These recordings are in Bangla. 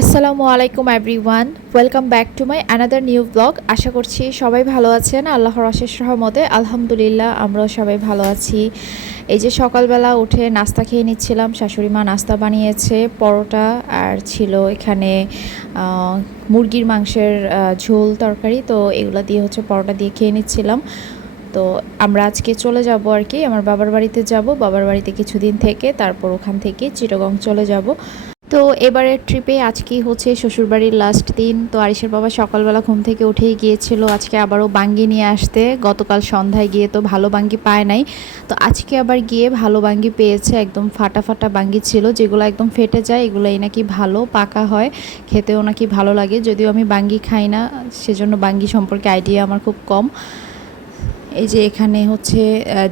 আসসালামু আলাইকুম everyone welcome back to my another new vlog আশা করছি সবাই ভালো আছেন। আল্লাহর অশেষ রহমতে, আলহামদুলিল্লাহ, আমরাও সবাই ভালো আছি। এই যে সকালবেলা উঠে নাস্তা খেয়ে নিচ্ছিলাম, শাশুড়ি মা নাস্তা বানিয়েছে, পরোটা, আর ছিল এখানে মুরগির মাংসের ঝোল তরকারি। তো এগুলো দিয়ে হচ্ছে পরোটা দিয়ে খেয়ে নিচ্ছিলাম। তো আমরা আজকে চলে যাব আর কি, আমার বাবার বাড়িতে যাব। বাবার বাড়িতে কিছুদিন থেকে, তারপর ওখান থেকে চিটাগং চলে যাব। তো এবারের ট্রিপে আজকেই হচ্ছে শ্বশুরবাড়ির লাস্ট দিন। তো আরিসের বাবা সকালবেলা ঘুম থেকে উঠেই গিয়েছিল আজকে আবারও বাঙ্গি নিয়ে আসতে। গতকাল সন্ধ্যায় গিয়ে তো ভালো বাঙ্গি পায় নাই। তো আজকে আবার গিয়ে ভালো বাঙ্গি পেয়েছে। একদম ফাটা ফাটা বাঙ্গি ছিল। যেগুলো একদম ফেটে যায়, এগুলোই নাকি ভালো, পাকা হয়। খেতেও নাকি ভালো লাগে। যদিও আমি বাঙ্গি খাই না, সেজন্য বাঙ্গি সম্পর্কে আইডিয়া আমার খুব কম। এই যে এখানে হচ্ছে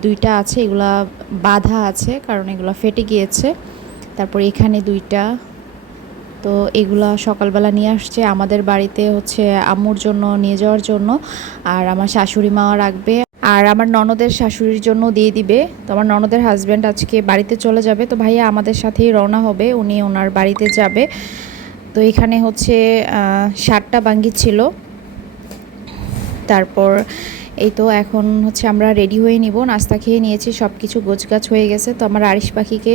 দুইটা আছে। এগুলা বাধা আছে, কারণ এগুলো ফেটে গিয়েছে। তারপর এখানে দুইটা। তো এগুলা সকালবেলা নিয়ে আসছে। আমাদের বাড়িতে হচ্ছে আম্মুর জন্য নিয়ে যাওয়ার জন্য। আর আমার শাশুড়ি মা রাখবে। আর আমার ননদের শাশুড়ির জন্য দিয়ে দিবে। তো আমার ননদের হাজব্যান্ড আজকে বাড়িতে চলে যাবে। তো ভাইয়া আমাদের সাথেই রওনা হবে। উনি ওনার বাড়িতে যাবে। তো এখানে হচ্ছে ষাটটা বাঙ্গি ছিল। তারপর এই তো এখন হচ্ছে আমরা রেডি হয়ে নিব, নাস্তা খেয়ে নিয়েছি সব কিছু গোছগাছ হয়ে গেছে। তো আমার আরিশ পাখিকে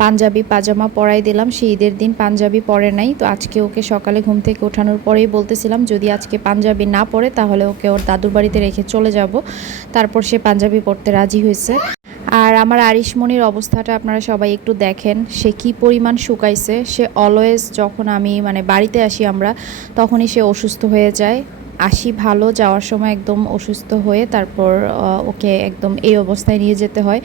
পাঞ্জাবি, পাজামা পরাই দিলাম। সেই ঈদের দিন পাঞ্জাবি পরে নাই, তো আজকে ওকে সকালে ঘুম থেকে ওঠানোর পরেই বলতেছিলাম, যদি আজকে পাঞ্জাবি না পরে, তাহলে ওকে ওর দাদুর বাড়িতে রেখে চলে যাব। তারপর সে পাঞ্জাবি পরতে রাজি হয়েছে। আর আমার আরিশমণির অবস্থাটা আপনারা সবাই একটু দেখেন, সে কি পরিমাণ শুকাইছে, সে অলওয়েজ যখন আমি মানে বাড়িতে আসি আমরা, তখনই সে অসুস্থ হয়ে যায়। আসি ভালো, যাওয়ার সময় একদম অসুস্থ হয়ে তারপর ওকে একদম এই অবস্থায় নিয়ে যেতে হয়।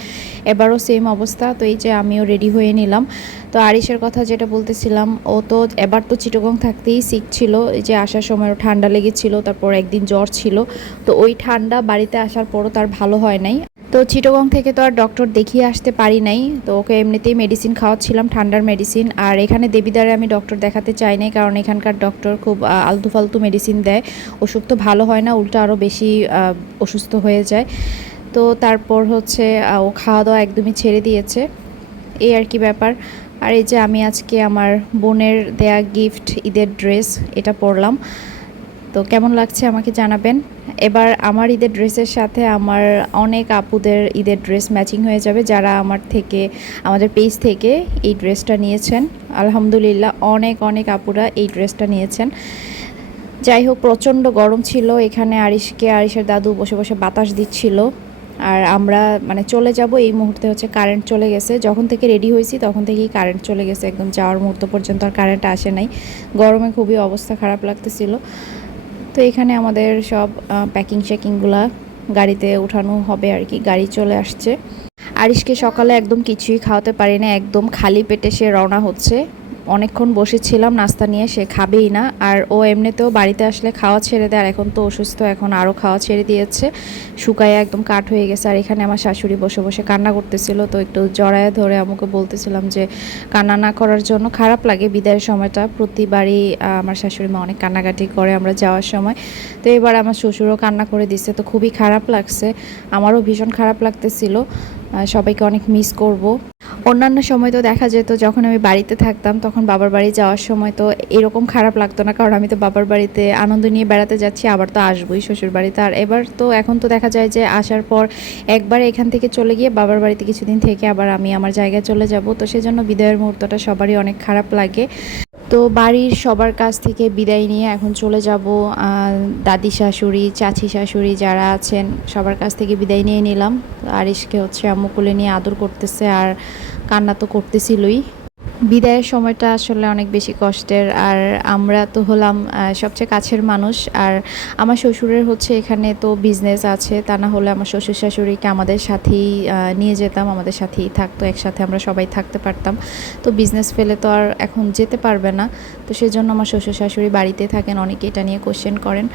এবারও সেম অবস্থা, তো এই যে আমিও রেডি হয়ে নিলাম। তো আরিসের কথা যেটা বলতেছিলাম, ও তো এবার তো চিটগং থাকতেই সিক ছিল, এই যে আসার সময় ঠান্ডা লেগেছিল, তারপর একদিন জ্বর ছিল। তো ওই ঠান্ডা বাড়িতে আসার পরও তার ভালো হয় নাই। তো চিটগং থেকে তো আর ডক্টর দেখিয়ে আসতে পারি নাই। তো ওকে এমনিতেই মেডিসিন খাওয়াচ্ছিলাম, ঠান্ডার মেডিসিন আর এখানে দেবিদারে আমি ডক্টর দেখাতে চাই নাই, কারণ এখানকার ডক্টর খুব আলতু ফালতু মেডিসিন দেয়। ওষুধ তো ভালো হয় না, উল্টো আরও বেশি অসুস্থ হয়ে যায়। তো তারপর হচ্ছে ও খাওয়া দাওয়া একদমই ছেড়ে দিয়েছে। এই আর কি ব্যাপার। আর এই যে আমি আজকে আমার বোনের দেয়া গিফট ঈদের ড্রেস এটা পরলাম। তো কেমন লাগছে আমাকে জানাবেন। এবার আমার ঈদের ড্রেসের সাথে আমার অনেক আপুদের ঈদের ড্রেস ম্যাচিং হয়ে যাবে যারা আমার থেকে, আমাদের পেজ থেকে এই ড্রেসটা নিয়েছেন। আলহামদুলিল্লাহ অনেক অনেক আপুরা এই ড্রেসটা নিয়েছেন। যাই হোক, প্রচণ্ড গরম ছিল। এখানে আরিশকে, আরিশের দাদু বসে বসে বাতাস দিচ্ছিল। আর আমরা মানে চলে যাব, এই মুহূর্তে হচ্ছে কারেন্ট চলে গেছে। যখন থেকে রেডি হয়েছি, তখন থেকেই কারেন্ট চলে গেছে। একদম যাওয়ার মুহূর্ত পর্যন্ত আর কারেন্ট আসে নাই। গরমে খুবই অবস্থা খারাপ লাগতেছিল। তো এখানে আমাদের সব প্যাকিং শ্যাকিংগুলা গাড়িতে উঠানো হবে আর কি। গাড়ি চলে আসছে। আরিশকে সকালে একদম কিছুই খাওয়াতে পারি না একদম খালি পেটে সে রওনা হচ্ছে। অনেকক্ষণ বসেছিলাম, নাস্তা নিয়ে, সে খাবেই না। আর ও এমনিতেও বাড়িতে আসলে খাওয়া ছেড়ে দেয়, আর এখন তো অসুস্থ, এখন আরও খাওয়া ছেড়ে দিয়েছে। শুকায় একদম কাঠ হয়ে গেছে, আর এখানে আমার শাশুড়ি বসে বসে কান্না করতেছিল। তো একটু জড়ায় ধরে আমাকে বলতেছিলাম যে, কান্না না করার জন্য খারাপ লাগে বিদায়ের সময়টা। প্রতিবারই আমার শাশুড়ি মা অনেক কান্নাকাটি করে আমরা যাওয়ার সময়। তো এবার আমার শ্বশুরও কান্না করে দিচ্ছে তো খুবই খারাপ লাগছে। আমারও ভীষণ খারাপ লাগতেছিল। সবাইকে অনেক মিস করব। অন্যান্য সময় তো দেখা যেত, যখন আমি বাড়িতে থাকতাম, তখন বাবার বাড়ি যাওয়ার সময় তো এরকম খারাপ লাগতো না, কারণ আমি তো বাবার বাড়িতে আনন্দ নিয়ে বেড়াতে যাচ্ছি, আবার তো আসবোই শ্বশুর বাড়িতে। আর এবার তো এখন তো দেখা যায় যে আসার পর একবার এখান থেকে চলে গিয়ে বাবার বাড়িতে কিছুদিন থেকে আবার আমি আমার জায়গায় চলে যাব। তো সেজন্য বিদায়ের মুহূর্তটা সবারই অনেক খারাপ লাগে। তো বাড়ির সবার কাছ থেকে বিদায় নিয়ে এখন চলে যাব। দাদি শাশুড়ি, চাচি শাশুড়ি যারা আছেন, সবার কাছ থেকে বিদায় নিয়ে নিলাম। আরিশকে হচ্ছে আম্মু কোলে নিয়ে আদর করতেছে আর কান্না তো করতেছিলই। বিদায়ের সময়টা আসলে অনেক বেশি কষ্টের। আর আমরা তো হলাম সবচেয়ে কাছের মানুষ। আর আমার শ্বশুরের হচ্ছে এখানে তো বিজনেস আছে। তা না হলে আমার শ্বশুর শাশুড়িকে আমাদের সাথেই নিয়ে যেতাম। আমাদের সাথেই থাকতো, একসাথে আমরা সবাই থাকতে পারতাম। তো বিজনেস ফেলে তো আর এখন যেতে পারবে না। তো সেজন্য আমার শ্বশুর শাশুড়ি বাড়িতে থাকেন, অনেকে এটা নিয়ে কোশ্চেন করেন।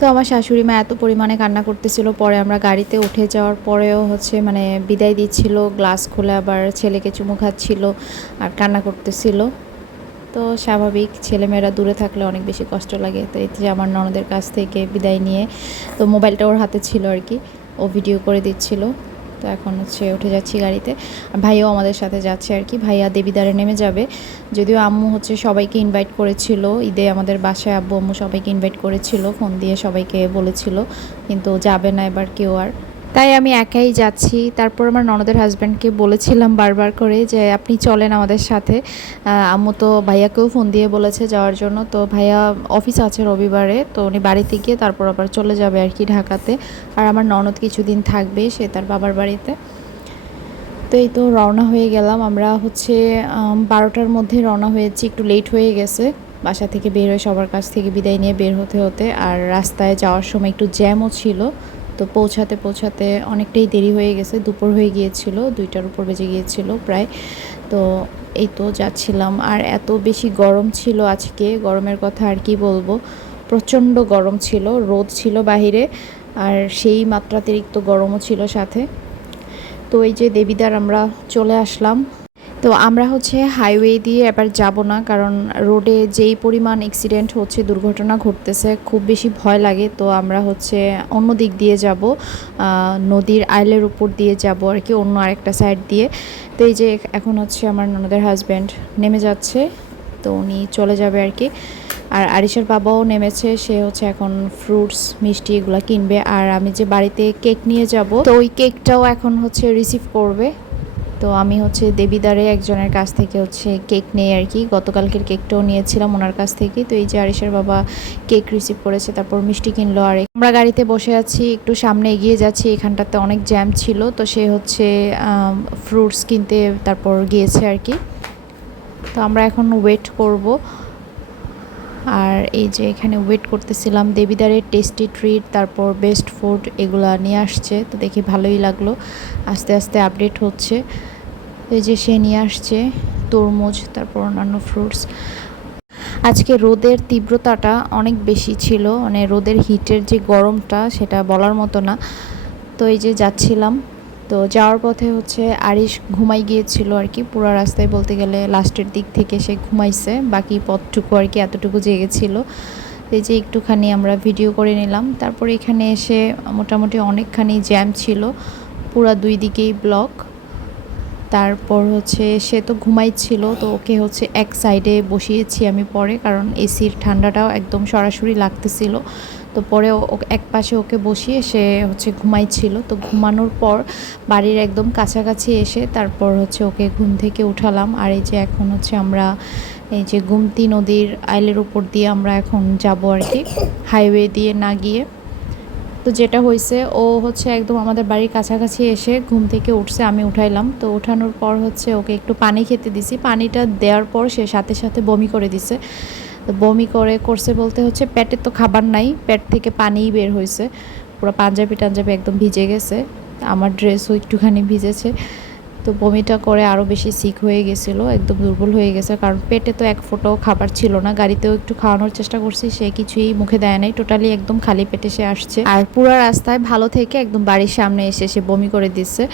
তো আমার শাশুড়ি মা এত পরিমাণে কান্না করতেছিল। পরে আমরা গাড়িতে উঠে যাওয়ার পরেও হচ্ছে মানে বিদায় দিচ্ছিল, গ্লাস খুলে আবার ছেলেকে চুমু খাচ্ছিল আর কান্না করতেছিল। তো স্বাভাবিক ছেলেমেয়েরা দূরে থাকলে অনেক বেশি কষ্ট লাগে। তো এতে আমার ননদের কাছ থেকে বিদায় নিয়ে, তো মোবাইলটা ওর হাতে ছিল আর কি। ও ভিডিও করে দিচ্ছিল। তো এখন হচ্ছে উঠে যাচ্ছি গাড়িতে। আর ভাইয়াও আমাদের সাথে যাচ্ছে আর কি। ভাইয়া দেবীদারে নেমে যাবে। যদিও আম্মু হচ্ছে সবাইকে ইনভাইট করেছিল। ঈদে আমাদের বাসায় আব্বু, আম্মু সবাইকে ইনভাইট করেছিল। ফোন দিয়ে সবাইকে বলেছিল। কিন্তু যাবে না এবার কেউ আর। তাই আমি একাই যাচ্ছি। তারপর আমার ননদের হাজব্যান্ডকে বলেছিলাম বারবার করে যে, আপনি চলেন আমাদের সাথে। আম্মু তো ভাইয়াকেও ফোন দিয়ে বলেছে যাওয়ার জন্য। তো ভাইয়া অফিস আছে রবিবারে, তো উনি বাড়িতে গিয়ে তারপর আবার চলে যাবে আর কি ঢাকাতে। আর আমার ননদ কিছুদিন থাকবে, সে তার বাবার বাড়িতে। তো এই তো রওনা হয়ে গেলাম। আমরা হচ্ছে বারোটার মধ্যে রওনা হয়েছি। একটু লেট হয়ে গেছে। বাসা থেকে বের হয়ে সবার কাছ থেকে বিদায় নিয়ে বের হতে হতে। আর রাস্তায় যাওয়ার সময় একটু জ্যামও ছিল। তো পৌঁছাতে পৌঁছাতে অনেকটাই দেরি হয়ে গেছে, দুপুর হয়ে গিয়েছিল, দুইটার উপর বেজে গিয়েছিল প্রায়। তো এই তো যাচ্ছিলাম। আর এত বেশি গরম ছিল আজকে, গরমের কথা আর কি বলব। প্রচণ্ড গরম ছিল, রোদ ছিল বাহিরে, আর সেই মাত্রাতিরিক্ত গরমও ছিল সাথে। তো এই যে দেবিদার, আমরা চলে আসলাম। তো আমরা হচ্ছে হাইওয়ে দিয়ে এবার যাব না, কারণ রোডে যেই পরিমাণ অ্যাক্সিডেন্ট হচ্ছে, দুর্ঘটনা ঘটতেছে, খুব বেশি ভয় লাগে। তো আমরা হচ্ছে অন্য দিক দিয়ে যাব নদীর আইলের উপর দিয়ে যাব আর কি, অন্য আরেকটা সাইড দিয়ে। তো এই যে এখন হচ্ছে আমার ননদের হাজব্যান্ড নেমে যাচ্ছে, তো উনি চলে যাবে আর কি। আর আরিশের বাবাও নেমেছে, সে হচ্ছে এখন ফ্রুটস মিষ্টি এগুলো কিনবে। আর আমি যে বাড়িতে কেক নিয়ে যাব, তো ওই কেকটাও এখন হচ্ছে রিসিভ করবে। তো আমি হচ্ছে দেবিদারে একজনের কাছ থেকে হচ্ছে কেক নেই আর কি। গতকালকের কেকটাও নিয়েছিলাম ওনার কাছ থেকে। তো এই যে আরিশের বাবা কেক রিসিভ করেছে, তারপর মিষ্টি কিনলো আর আমরা গাড়িতে বসে আছি, একটু সামনে এগিয়ে যাচ্ছি। এখানটাতে অনেক জ্যাম ছিল, তো সে হচ্ছে ফ্রুটস কিনতে তারপর গিয়েছে আর কি। তো আমরা এখন ওয়েট করব। আর এই যে এখানে ওয়েট করতেছিলাম দেবিদারের টেস্টি ট্রিট তারপর বেস্ট ফুড এগুলা নিয়ে আসছে। তো দেখি ভালোই লাগল। আস্তে আস্তে আপডেট হচ্ছে। এই যে সে নিয়ে আসছে তরমুজ, তারপর অন্যান্য ফ্রুটস আজকে রোদের তীব্রতাটা অনেক বেশি ছিল মানে রোদের হিটের যে গরমটা সেটা বলার মতো না। তো এই যে যাচ্ছিলাম, তো যাওয়ার পথে হচ্ছে আরিশ ঘুমাই গিয়েছিল আর কি, পুরো রাস্তায় বলতে গেলে লাস্টের দিক থেকে সে ঘুমাইছে, বাকি পথটুকু আর কি এতটুকু জেগেছিল। এই যে একটুখানি আমরা ভিডিও করে নিলাম, তারপর এখানে এসে মোটামুটি অনেকখানি জ্যাম ছিল, পুরা দুই দিকেই ব্লক তারপর হচ্ছে সে তো ঘুমাইছিল, তো ওকে হচ্ছে এক সাইডে বসিয়েছি আমি পরে, কারণ এসির ঠান্ডাটাও একদম সরাসরি লাগতেছিল। তো পরে এক পাশে ওকে বসিয়ে সে হচ্ছে ঘুমাইছিল। তো ঘুমানোর পর বাড়ির একদম কাছাকাছি এসে তারপর হচ্ছে ওকে ঘুম থেকে উঠালাম। আর এই যে এখন হচ্ছে আমরা, এই যে গুমতি নদীর আইলের উপর দিয়ে আমরা এখন যাব আর কি হাইওয়ে দিয়ে না গিয়ে। তো যেটা হয়েছে, ও হচ্ছে একদম আমাদের বাড়ির কাছাকাছি এসে ঘুম থেকে উঠছে, আমি উঠাইলাম। তো উঠানোর পর হচ্ছে ওকে একটু পানি খেতে দিছি। পানিটা দেওয়ার পর সে সাথে সাথে বমি করে দিছে। তো বমি করে, করছে বলতে হচ্ছে পেটের তো খাবার নাই, পেট থেকে পানিই বের হয়েছে। পুরো পাঞ্জাবি টাঞ্জাবি একদম ভিজে গেছে। আমার ড্রেসও একটুখানি ভিজেছে। তো বমিটা করে আরও বেশি সিক হয়ে গেছিল, একদম দুর্বল হয়ে গেছে। কারণ পেটে তো এক ফোঁটাও খাবার ছিল না, গাড়িতেও একটু খাওয়ানোর চেষ্টা করছি, সে কিছুই মুখে দেয় নাই টোটালি একদম খালি পেটে সে আসছে। আর পুরো রাস্তায় ভালো থেকে একদম বাড়ির সামনে এসে সে বমি করে দিচ্ছে।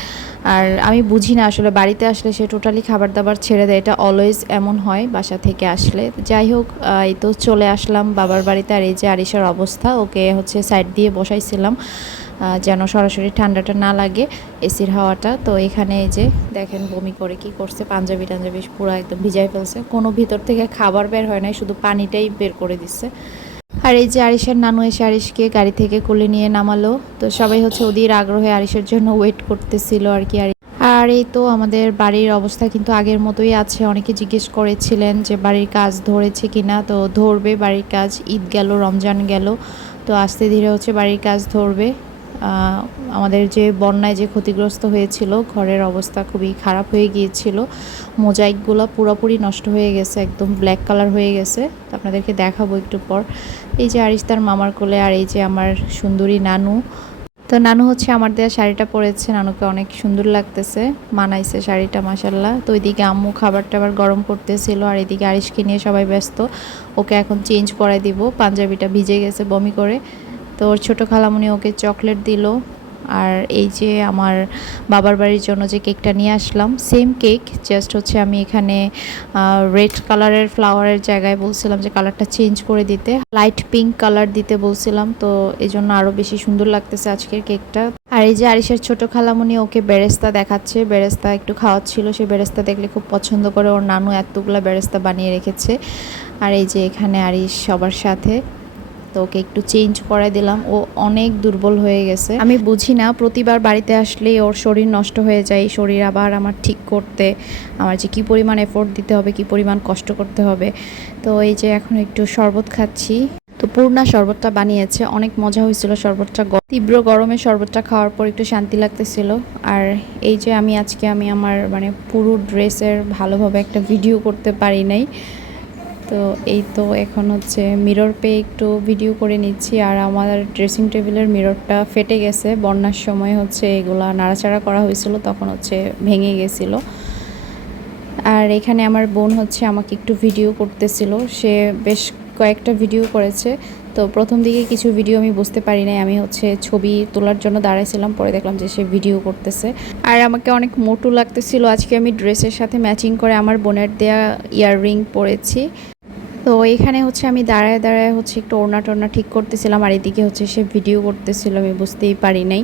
আর আমি বুঝি না আসলে বাড়িতে আসলে সে টোটালি খাবার দাবার ছেড়ে দেয়, এটা অলওয়েজ এমন হয় বাসা থেকে আসলে। যাই হোক এই তো চলে আসলাম বাবার বাড়িতে আর এই যে আরিশার অবস্থা, ওকে হচ্ছে সাইড দিয়ে বসাইছিলাম। যেন সরাসরি ঠান্ডাটা না লাগে এসির হাওয়াটা। তো এখানে এই যে দেখেন বমি করে কি করছে, পাঞ্জাবি টাঞ্জাবি পুরো একদম ভিজাই ফেলছে। কোনো ভিতর থেকে খাবার বের হয় নাই, শুধু পানিটাই বের করে দিচ্ছে। আর এই যে আরিশের নানু এসে আরিশকে গাড়ি থেকে কোলে নিয়ে নামালো। তো সবাই হচ্ছে ওদের আগ্রহে আরিসের জন্য ওয়েট করতেছিল আর কি। আর আর এই তো আমাদের বাড়ির অবস্থা কিন্তু আগের মতোই আছে। অনেকে জিজ্ঞেস করেছিলেন যে বাড়ির কাজ ধরেছে কিনা। তো ধরবে বাড়ির কাজ, ঈদ গেল, রমজান গেল। তো আস্তে ধীরে হচ্ছে বাড়ির কাজ ধরবে। আমাদের যে বন্যায় যে ক্ষতিগ্রস্ত হয়েছিল, ঘরের অবস্থা খুবই খারাপ হয়ে গিয়েছিল। মোজাইকগুলো পুরোপুরি নষ্ট হয়ে গেছে, একদম ব্ল্যাক কালার হয়ে গেছে। আপনাদেরকে দেখাবো একটু পর। এই যে আরিস তার মামার কোলে আর এই যে আমার সুন্দরী নানু। তো নানু হচ্ছে আমার দেওয়া শাড়িটা পরেছে, নানুকে অনেক সুন্দর লাগতেছে, মানাইছে শাড়িটা মাসাল্লাহ তো ওইদিকে আম্মু খাবার টাবার গরম করতেছিল আর এদিকে আরিশকে নিয়ে সবাই ব্যস্ত। ওকে এখন চেঞ্জ করাই দিব, পাঞ্জাবিটা ভিজে গেছে বমি করে। তো ওর ছোটো খালামুনি ওকে চকলেট দিল। আর এই যে আমার বাবার বাড়ির জন্য যে কেকটা নিয়ে আসলাম সেম কেক জাস্ট হচ্ছে আমি এখানে রেড কালারের ফ্লাওয়ারের জায়গায় বলছিলাম যে কালারটা চেঞ্জ করে দিতে। লাইট পিঙ্ক কালার দিতে বলছিলাম, তো এই জন্য আরও বেশি সুন্দর লাগতেছে আজকের কেকটা। আর এই যে আরিসের ছোট খালামুনি ওকে বেরেস্তা দেখাচ্ছে, বেরেস্তা একটু খাওয়াচ্ছিল, সে বেরেস্তা দেখলে খুব পছন্দ করে। ওর নানু এতগুলা বেরেস্তা বানিয়ে রেখেছে। আর এই যে এখানে আরিস সবার সাথে। তো ওকে একটু চেঞ্জ করে দিলাম। ও অনেক দুর্বল হয়ে গেছে। আমি বুঝি না, প্রতিবার বাড়িতে আসলে ওর শরীর নষ্ট হয়ে যায় শরীর আবার আমার ঠিক করতে, আমার যে কী পরিমাণ এফোর্ট দিতে হবে, কী পরিমাণ কষ্ট করতে হবে। তো এই যে এখন একটু শরবত খাচ্ছি। তো পূর্ণা শরবতটা বানিয়েছে, অনেক মজা হয়েছিল শরবতটা। তীব্র গরমে শরবতটা খাওয়ার পর একটু শান্তি লাগতেছিল। আর এই যে আমি আজকে আমি আমার মানে পুরো ড্রেসের ভালোভাবে একটা ভিডিও করতে পারি নাই। তো এই তো এখন হচ্ছে মিরর পেয়ে একটু ভিডিও করে নিচ্ছি। আর আমার ড্রেসিং টেবিলের মিররটা ফেটে গেছে। বন্যার সময় হচ্ছে এগুলা নাড়াচাড়া করা হয়েছিল, তখন হচ্ছে ভেঙে গেছিল। আর এখানে আমার বোন হচ্ছে আমাকে একটু ভিডিও করতেছিল। সে বেশ কয়েকটা ভিডিও করেছে। তো প্রথম দিকে কিছু ভিডিও আমি বুঝতে পারি নাই। আমি হচ্ছে ছবি তোলার জন্য দাঁড়াইছিলাম, পরে দেখলাম যে সে ভিডিও করতেছে। আর আমাকে অনেক মোটু লাগতেছিল। আজকে আমি ড্রেসের সাথে ম্যাচিং করে আমার বোনের দেয়া ইয়াররিং পরেছি। তো এখানে হচ্ছে আমি দাঁড়ায় দাঁড়ায় হচ্ছে একটু ওড়না টোড়না ঠিক করতেছিলাম, আর এদিকে হচ্ছে সে ভিডিও করতেছিল, আমি বুঝতেই পারি নাই।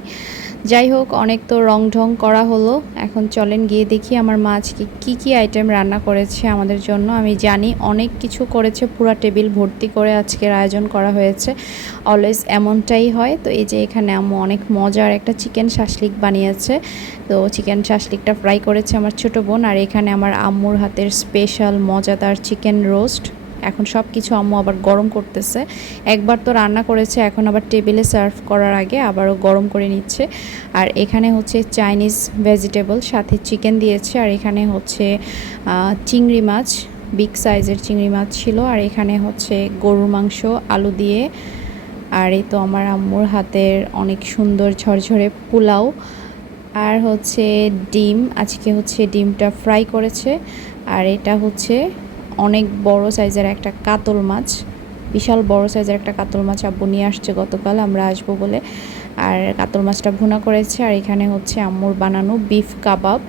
যাই হোক, অনেক তো রং ঢং করা হলো। এখন চলেন গিয়ে দেখি আমার মা আজকে কী কী আইটেম রান্না করেছে আমাদের জন্য। আমি জানি অনেক কিছু করেছে, পুরা টেবিল ভর্তি করে আজকের আয়োজন করা হয়েছে। অলওয়েজ এমনটাই হয়। তো এই যে এখানে আম্মু অনেক মজার একটা চিকেন শাসলিক বানিয়েছে। তো চিকেন শাসলিকটা ফ্রাই করেছে আমার ছোট বোন, আর এখানে আমার আম্মুর হাতের স্পেশাল মজাদার চিকেন রোস্ট এখন সব কিছু আম্মু আবার গরম করতেছে। একবার তো রান্না করেছে, এখন আবার টেবিলে সার্ভ করার আগে আবারও গরম করে নিচ্ছে। আর এখানে হচ্ছে চাইনিজ ভেজিটেবল, সাথে চিকেন দিয়েছে, আর এখানে হচ্ছে চিংড়ি মাছ, বিগ সাইজের চিংড়ি মাছ ছিল। আর এখানে হচ্ছে গরুর মাংস, আলু দিয়ে। আর এই তো আমার আম্মুর হাতের অনেক সুন্দর ঝরঝরে পোলাও। আর হচ্ছে ডিম, আজকে হচ্ছে ডিমটা ফ্রাই করেছে। আর এটা হচ্ছে অনেক বড় সাইজের একটা কাতল মাছ, বিশাল বড় সাইজের একটা কাতল মাছ আব্বু নিয়ে আসছে গতকাল, আমরা আসব বলে। আর কাতল মাছটা ভুনা করেছে, আর এখানে হচ্ছে আম্মুর বানানো বিফ কাবাব।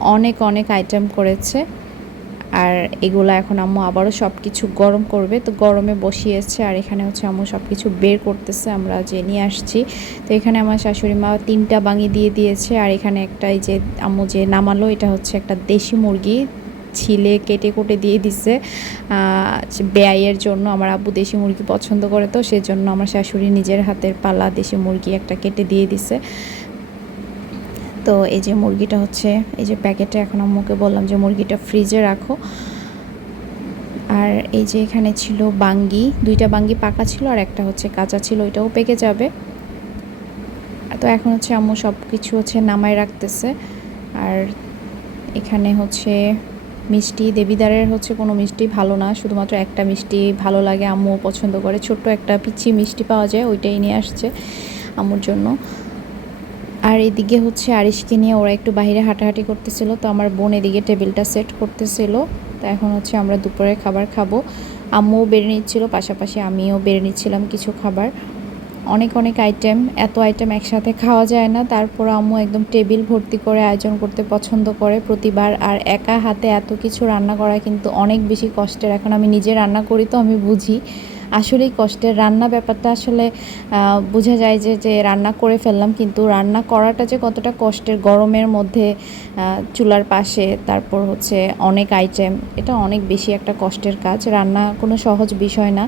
অনেক অনেক আইটেম করেছে। আর এগুলো এখন আম্মু আবারও সব কিছু গরম করবে, তো গরমে বসিয়েছে। আর এখানে হচ্ছে আম্মু সব কিছু বের করতেছে, আমরা যে নিয়ে আসছি। তো এখানে আমার শাশুড়ি মা তিনটা বাঙি দিয়ে দিয়েছে। আর এখানে একটা এই যে আম্মু যে নামালো, এটা হচ্ছে একটা দেশি মুরগি। ছিলে, কেটে কুটে দিয়ে দিছে। ব্যয়ের জন্য আমার আব্বু দেশি মুরগি পছন্দ করে তো, সেজন্য আমার শাশুড়ি নিজের হাতের পালা দেশি মুরগি একটা কেটে দিয়ে দিছে। তো এই যে মুরগিটা হচ্ছে, এই যে প্যাকেটে এখন আম্মুকে বললাম যে মুরগিটা ফ্রিজে রাখো। আর এই যে এখানে ছিল বাঙ্গি, দুইটা বাঙ্গি পাকা ছিল আর একটা হচ্ছে কাঁচা ছিল, ওইটাও পেকে যাবে। তো এখন হচ্ছে আম্মু সব কিছু হচ্ছে নামায় রাখতেছে। আর এখানে হচ্ছে মিষ্টি দেবিদারের হচ্ছে কোনো মিষ্টি ভালো না, শুধুমাত্র একটা মিষ্টি ভালো লাগে আম্মু পছন্দ করে। ছোট্ট একটা পিচ্ছি মিষ্টি পাওয়া যায়, ওইটাই নিয়ে আসছে আম্মুর জন্য। আর এদিকে হচ্ছে আরিশকে নিয়ে ওরা একটু বাইরে হাঁটাহাঁটি করতেছিল, তো আমার বোন এদিকে টেবিলটা সেট করতেছিল। তো এখন হচ্ছে আমরা দুপুরের খাবার খাব। আম্মুও বেড়ে নিচ্ছিল, পাশাপাশি আমিও বেড়ে নিচ্ছিলাম কিছু খাবার। অনেক অনেক আইটেম এত আইটেম একসাথে খাওয়া যায় না। তারপর আম্মু একদম টেবিল ভর্তি করে আয়োজন করতে পছন্দ করে প্রতিবার। আর একা হাতে এত কিছু রান্না করা কিন্তু অনেক বেশি কষ্টের। এখন আমি নিজে রান্না করি তো আমি বুঝি। আসলেই কষ্টের রান্না ব্যাপারটা আসলে বোঝা যায় যে যে রান্না করে ফেললাম। কিন্তু রান্না করাটা যে কতটা কষ্টের গরমের মধ্যে চুলার পাশে, তারপর হচ্ছে অনেক আইটেম এটা অনেক বেশি একটা কষ্টের কাজ। রান্না কোনো সহজ বিষয় না।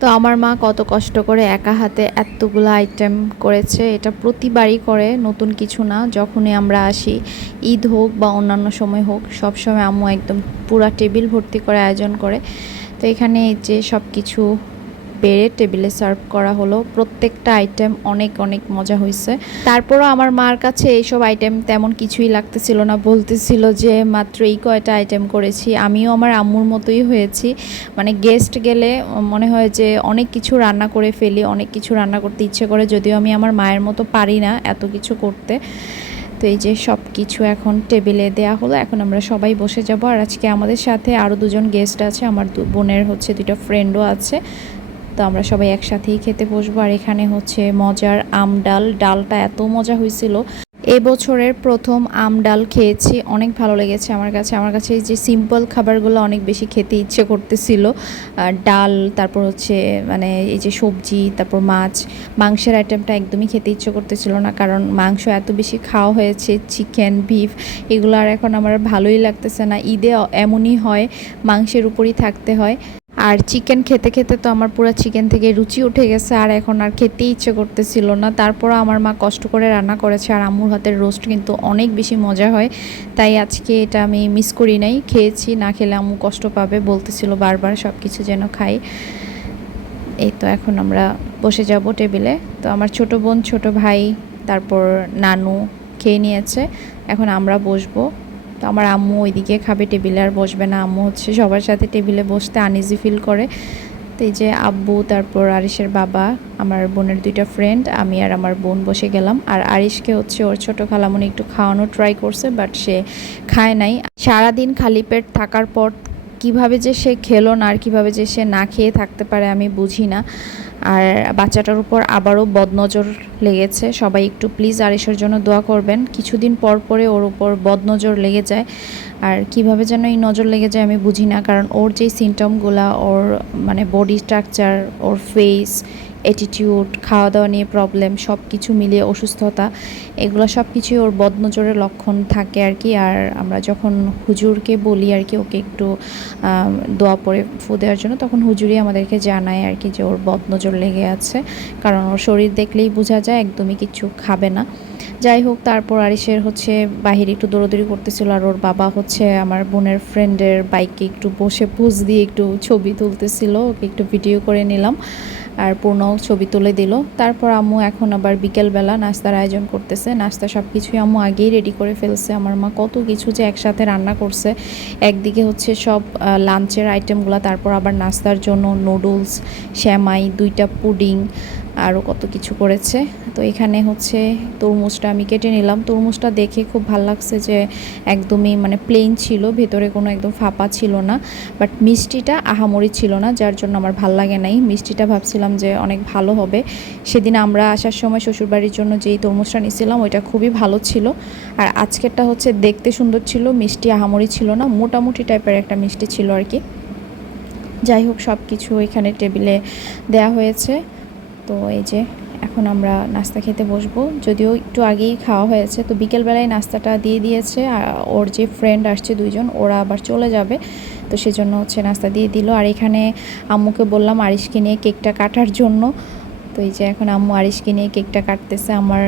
তো আমার মা কত কষ্ট করে একা হাতে এতগুলো আইটেম করেছে। এটা প্রতিবারই করে, নতুন কিছু না। যখনই আমরা আসি, ঈদ হোক বা অন্যান্য সময় হোক সব সময় আম্মু একদম পুরা টেবিল ভর্তি করে আয়োজন করে। তো এখানে যে সব কিছু বেড়ে টেবিলে সার্ভ করা হলো। প্রত্যেকটা আইটেম অনেক অনেক মজা হয়েছে। তারপরও আমার মার কাছে এইসব আইটেম তেমন কিছুই লাগতেছিল না। বলতেছিল যে, মাত্র এই কয়টা আইটেম করেছি। আমিও আমার আম্মুর মতোই হয়েছি। মানে গেস্ট গেলে মনে হয় যে, অনেক কিছু রান্না করে ফেলি, অনেক কিছু রান্না করতে ইচ্ছে করে, যদিও আমি আমার মায়ের মতো পারি না এত কিছু করতে। তো এই যে সব কিছু এখন টেবিলে দেয়া হলো। এখন আমরা সবাই বসে যাব। আর আজকে আমাদের সাথে আরও দুজন গেস্ট আছে। আমার বোনের হচ্ছে দুটো ফ্রেন্ডও আছে। তো আমরা সবাই একসাথেই খেতে বসবো। আর এখানে হচ্ছে মজার আম ডাল। ডালটা এত মজা হয়েছিল। এই বছরের প্রথম আম ডাল খেয়েছি। অনেক ভালো লেগেছে আমার কাছে। আমার কাছে যে সিম্পল খাবারগুলো অনেক বেশি খেতে ইচ্ছে করতেছিল। ডাল, তারপর হচ্ছে মানে এই যে সবজি, তারপর মাছ, মাংসের আইটেমটা একদমই খেতে ইচ্ছে করতেছিল না। কারণ মাংস এত বেশি খাওয়া হয়েছে চিকেন বিফ এগুলো আর এখন আমার ভালোই লাগতেছে না। ঈদে এমনই হয়, মাংসের উপরই থাকতে হয়। আর চিকেন খেতে খেতে তো আমার পুরো চিকেন থেকে রুচি উঠে গেছে, আর এখন আর খেতে ইচ্ছে করতেছিল না। তারপর আমার মা কষ্ট করে রান্না করেছে, আর আম্মুর হাতের রোস্ট কিন্তু অনেক বেশি মজা হয়। তাই আজকে এটা আমি মিস করি নাই, খেয়েছি, না খেলে আম্মু কষ্ট পাবে, বলতেছিল বারবার সব কিছু যেন খাই। এই তো এখন আমরা বসে যাব টেবিলে। তো আমার ছোট বোন, ছোট ভাই, তারপর নানু খেয়ে নিয়েছে। এখন আমরা বসবো। তো আমার আম্মু ওইদিকে খাবে টেবিলে আর বসবে না। আম্মু হচ্ছে সবার সাথে টেবিলে বসতে আনইজি ফিল করে। তো এই যে আব্বু, তারপর আরিশের বাবা, আমার বোনের দুইটা ফ্রেন্ড আমি আর আমার বোন বসে গেলাম। আর আরিশকে হচ্ছে ওর ছোটো খালামনি একটু খাওয়ানো ট্রাই করছে বাট সে খায় নাই। সারাদিন খালি পেট থাকার পর কীভাবে যে সে খেলো না আর কীভাবে যে সে না খেয়ে থাকতে পারে আমি বুঝি না। আর বাচ্চাটার উপর আবারও বদনজর লেগেছে। সবাই একটু প্লিজ আরিসের জন্য দোয়া করবেন। কিছুদিন পর পরে ওর উপর বদনজর লেগে যায়। আর কীভাবে যেন এই নজর লেগে যায় আমি বুঝি না। কারণ ওর যেই সিমটমগুলা ওর মানে বডি স্ট্রাকচার ওর ফেস অ্যাটিটিউড খাওয়া দাওয়া নিয়ে প্রবলেম সব কিছু মিলিয়ে অসুস্থতা, এগুলো সব কিছুই ওর বদনজরের লক্ষণ থাকে আর কি। আর আমরা যখন হুজুরকে বলি আর কি, ওকে একটু দোয়া পরে ফু দেওয়ার জন্য, তখন হুজুরই আমাদেরকে জানায় আর কি যে ওর বদনজর লেগে আছে। কারণ ওর শরীর দেখলেই বোঝা যায়, একদমই কিছু খাবে না। যাই হোক, তারপর আরিসের হচ্ছে বাহিরে একটু দৌড়দৌড়ি করতেছিল, আর ওর বাবা হচ্ছে আমার বোনের ফ্রেন্ডের বাইকে একটু বসে পোজ দিয়ে একটু ছবি তুলতেছিল, ওকে একটু ভিডিও করে নিলাম। আর পূর্ণল ছবি তুলে দিল। তারপর আম্মু এখন আবার বিকেলবেলা নাস্তার আয়োজন করতেছে। নাস্তা সব কিছুই আম্মু আগেই রেডি করে ফেলছে। আমার মা কত কিছু যে একসাথে রান্না করছে। একদিকে হচ্ছে সব লাঞ্চের আইটেমগুলো তারপর আবার নাস্তার জন্য নুডলস শ্যামাই দুইটা পুডিং আরও কত কিছু করেছে। তো এখানে হচ্ছে তরমুজটা আমি কেটে নিলাম। তরমুজটা দেখে খুব ভালো লাগছে যে একদমই মানে প্লেন ছিল, ভেতরে কোনো একদম ফাঁপা ছিল না। বাট মিষ্টিটা আহামরি ছিল না, যার জন্য আমার ভালো লাগে নাই। মিষ্টিটা ভাবছিলাম যে অনেক ভালো হবে। সেদিন আমরা আসার সময় শ্বশুরবাড়ির জন্য যেই তরমুজটা নিয়েছিলাম ওইটা খুবই ভালো ছিল। আর আজকেরটা হচ্ছে দেখতে সুন্দর ছিল, মিষ্টি আহামরি ছিল না, মোটামুটি টাইপের একটা মিষ্টি ছিল আর কি। যাই হোক সব কিছু এখানে টেবিলে দেয়া হয়েছে। তো এই যে এখন আমরা নাস্তা খেতে বসবো। যদিও একটু আগেই খাওয়া হয়েছে, তো বিকেলবেলায় নাস্তাটা দিয়ে দিয়েছে ওর যে ফ্রেন্ড আসছে দুইজন, ওরা আবার চলে যাবে। তো সেজন্য হচ্ছে নাস্তা দিয়ে দিল। আর এখানে আম্মুকে বললাম আরিশকে নিয়ে কেকটা কাটার জন্য। তো এই যে এখন আম্মু আরিশকে নিয়ে কেকটা কাটতেছে, আমার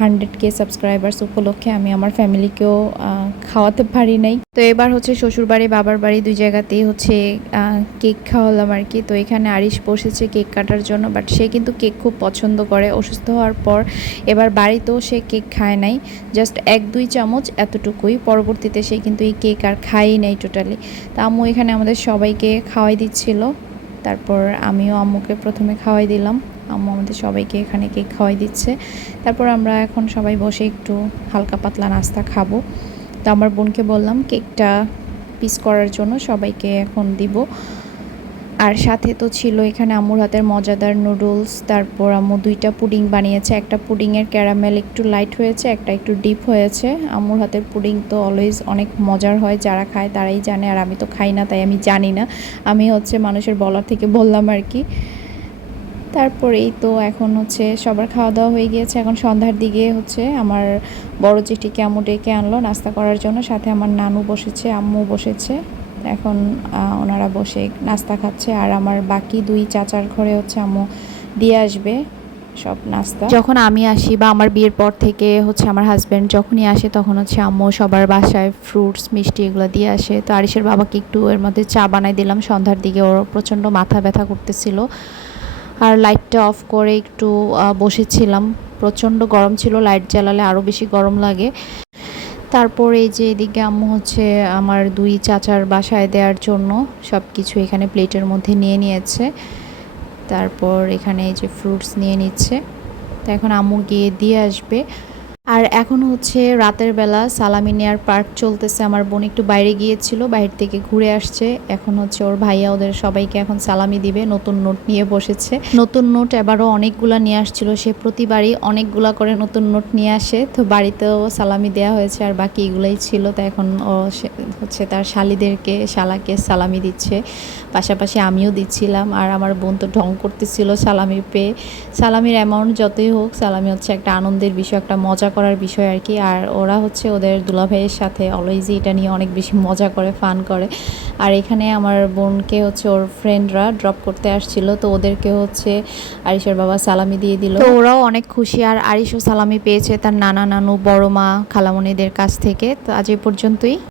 হান্ড্রেড কে সাবস্ক্রাইবার্স উপলক্ষে আমি আমার ফ্যামিলিকেও খাওয়াতে পারি নাই। তো এবার হচ্ছে শ্বশুর বাড়ি বাবার বাড়ি দুই জায়গাতেই হচ্ছে কেক খাওয়ালাম আর কি। তো এখানে আরিশ বসেছে কেক কাটার জন্য বাট সে কিন্তু কেক খুব পছন্দ করে। অসুস্থ হওয়ার পর এবার বাড়িতেও সে কেক খায় নাই। জাস্ট এক, দুই চামচ এতটুকুই। পরবর্তীতে সে কিন্তু এই কেক আর খায়ই নাই টোটালি তা আম্মু এখানে আমাদের সবাইকে খাওয়াই দিচ্ছিল। তারপর আমিও আম্মুকে প্রথমে খাওয়াই দিলাম। আম্মু আমাদের সবাইকে এখানে কেক খাওয়াই দিচ্ছে। তারপর আমরা এখন সবাই বসে একটু হালকা পাতলা নাস্তা খাব। তো আমার বোনকে বললাম কেকটা পিস করার জন্য সবাইকে এখন দিব। আর সাথে তো ছিল এখানে আম্মুর হাতের মজাদার নুডলস তারপর আম্মু দুইটা পুডিং বানিয়েছে। একটা পুডিংয়ের ক্যারামেল একটু লাইট হয়েছে, একটা একটু ডিপ হয়েছে। আম্মুর হাতের পুডিং তো অলওয়েজ অনেক মজার হয়, যারা খায় তারাই জানে, আর আমি তো খাই না, তাই আমি জানি না। আমি হচ্ছে মানুষের বলার থেকে বললাম আর কি। তারপরেই তো এখন হচ্ছে সবার খাওয়া দাওয়া হয়ে গিয়েছে। এখন সন্ধ্যার দিকে হচ্ছে আমার বড় চিঠিকে আম্মু ডেকে আনলো নাস্তা করার জন্য। সাথে আমার নানু বসেছে, আম্মু বসেছে। এখন ওনারা বসে নাস্তা খাচ্ছে আর আমার বাকি দুই চাচার ঘরে হচ্ছে আম্মু দিয়ে আসবে সব নাস্তা। যখন আমি আসি বা আমার বিয়ের পর থেকে হচ্ছে আমার হাজব্যান্ড যখনই আসে তখন হচ্ছে আম্মু সবার বাসায় ফ্রুটস মিষ্টি এগুলো দিয়ে আসে। তো আরিসের বাবাকে একটু এর মধ্যে চা বানাই দিলাম। সন্ধ্যার দিকে ওর প্রচণ্ড মাথা ব্যথা করতেছিল। আর লাইটটা অফ করে একটু বসেছিলাম। প্রচণ্ড গরম ছিল লাইট জ্বালালে আরও বেশি গরম লাগে। তারপরে এই যে এদিকে আম্মু হচ্ছে আমার দুই চাচার বাসায় দেওয়ার জন্য সব কিছু এখানে প্লেটের মধ্যে নিয়ে নিয়েছে। তারপর এখানে এই যে ফ্রুটস নিয়ে নিচ্ছে। তো এখন আম্মু গিয়ে দিয়ে আসবে। আর এখন হচ্ছে রাতের বেলা সালামি নেয়ার পার্ট চলতেছে। আমার বোন একটু বাইরে গিয়েছিল, বাইরে থেকে ঘুরে আসছে। এখন হচ্ছে ওর ভাইয়া ওদের সবাইকে এখন সালামি দিবে, নতুন নোট নিয়ে বসেছে। নতুন নোট এবারও অনেকগুলা নিয়ে আসছিল, সে প্রতিবারই অনেকগুলা করে নতুন নোট নিয়ে আসে। তো বাড়িতেও সালামি দেওয়া হয়েছে আর বাকি এগুলাই ছিল। তো এখন ও হচ্ছে তার শালিদেরকে, শালাকে সালামি দিচ্ছে। পাশাপাশি আমিও দিচ্ছিলাম আর আমার বোন তো ঢং করতেছিল সালামি পেয়ে। সালামির অ্যামাউন্ট যতই হোক, সালামি হচ্ছে একটা আনন্দের বিষয়, একটা মজা করার বিষয় আর কি। আর ওরা হচ্ছে ওদের দুলাভাইয়ের সাথে অলওয়েজই এটা নিয়ে অনেক বেশি মজা করে ফান করে। আর এখানে আমার বোনকে হচ্ছে ওর ফ্রেন্ডরা ড্রপ করতে আসছিল, তো ওদেরকে হচ্ছে আরিশের বাবা সালামি দিয়ে দিল। তো ওরাও অনেক খুশি। আর আরিশও সালামি পেয়েছে তার নানা নানু, বড় মা, খালামণিদের কাছ থেকে। তো আজ এই পর্যন্তই।